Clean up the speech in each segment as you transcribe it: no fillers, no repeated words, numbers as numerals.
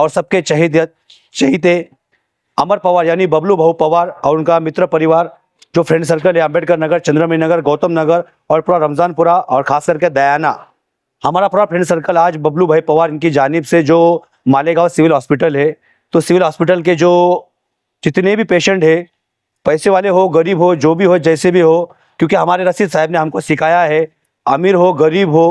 और सबके चहीते अमर पवार यानी बबलू भाऊ पवार और उनका मित्र परिवार जो फ्रेंड सर्कल है, अम्बेडकर नगर, चंद्रमणि नगर, गौतम नगर और पूरा रमज़ानपुरा और ख़ास करके दयाना, हमारा पूरा फ्रेंड सर्कल आज बबलू भाई पवार इनकी जानिब से जो मालेगांव सिविल हॉस्पिटल है, तो सिविल हॉस्पिटल के जो जितने भी पेशेंट है, पैसे वाले हो, गरीब हो, जो भी हो, जैसे भी हो, क्योंकि हमारे रशीद साहब ने हमको सिखाया है, अमीर हो, गरीब हो,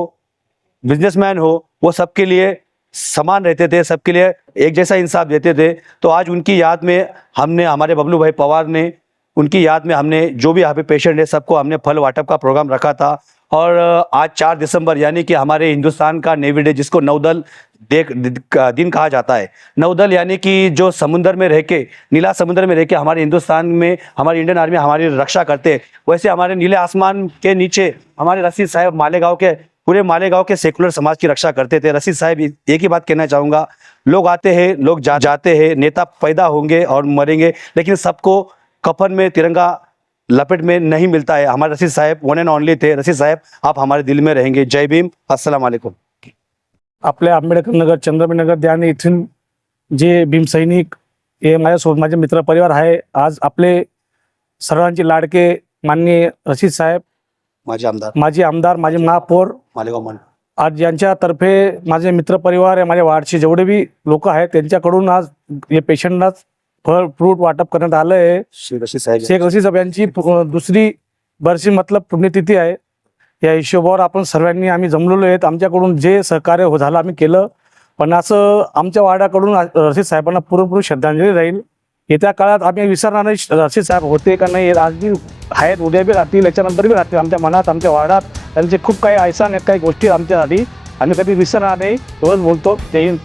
बिजनेसमैन हो, वो सबके लिए समान रहते थे, सबके लिए एक जैसा इंसाफ देते थे। तो आज उनकी याद में हमने, हमारे बबलू भाई पवार ने, उनकी याद में हमने जो भी यहाँ पे पेशेंट है सबको हमने फल वाटप का प्रोग्राम रखा था। और आज 4 दिसंबर यानी कि हमारे हिंदुस्तान का नेवी डे, जिसको नौदल दिन कहा जाता है। नौदल यानी कि जो समुद्र में रह के, नीला समुद्र में रह के हमारे हिंदुस्तान में हमारी इंडियन आर्मी हमारी रक्षा करते हैं, वैसे हमारे नीले आसमान के नीचे हमारे रशीद साहब मालेगांव के, पूरे मालेगांव के सेकुलर समाज की रक्षा करते थे। रशीद साहब, एक ही बात कहना चाहूँगा, लोग आते हैं, लोग जाते हैं, नेता पैदा होंगे और मरेंगे, लेकिन सबको कफन में तिरंगा लपेट में नहीं मिलता है। हमारे रशीद साहब वन एंड ओनली थे। रशीद साहब, आप हमारे दिल में रहेंगे। जय भीम, अस्सलाम वालेकुम। आपल्या आंबेडकर नगर, चंद्रमणि नगर द्याने इथून जे भीमसैनिक हे माझ्यासोबत माझे मित्र परिवार आहे, आज आपले सर्वांचे लाडके माननीय रशीद साहेब, माजी आमदार, माजी महापौर मालेगाव, आज यांच्यातर्फे माझे मित्र परिवार, माझ्या वार्डचे जेवढे भी लोक आहेत त्यांच्याकडून आज हे पेशंटला फळ फ्रूट वाटप करण्यात आलं आहे। शेख रशीद साहेब यांची दुसरी बरसी मतलब पुण्यतिथी आहे। या हिशोबावर आपण सर्वांनी आम्ही जमलेलो आहेत, आमच्याकडून जे सहकार्य झालं आम्ही केलं, पण असं आमच्या वार्डाकडून रशीद साहेबांना पूर्णपूर्ण श्रद्धांजली राहील। येत्या काळात आम्ही विसरणार नाही रशीद साहेब होते का नाही, आज बी आहेत, उद्या बी राहतील, याच्यानंतर बी राहतील आमच्या मनात, आमच्या वार्डात त्यांचे खूप काही ऐसा आहेत, काही गोष्टी आमच्यासाठी आम्ही कधी विसरणार नाही। रोज बोलतो, जय हिंद।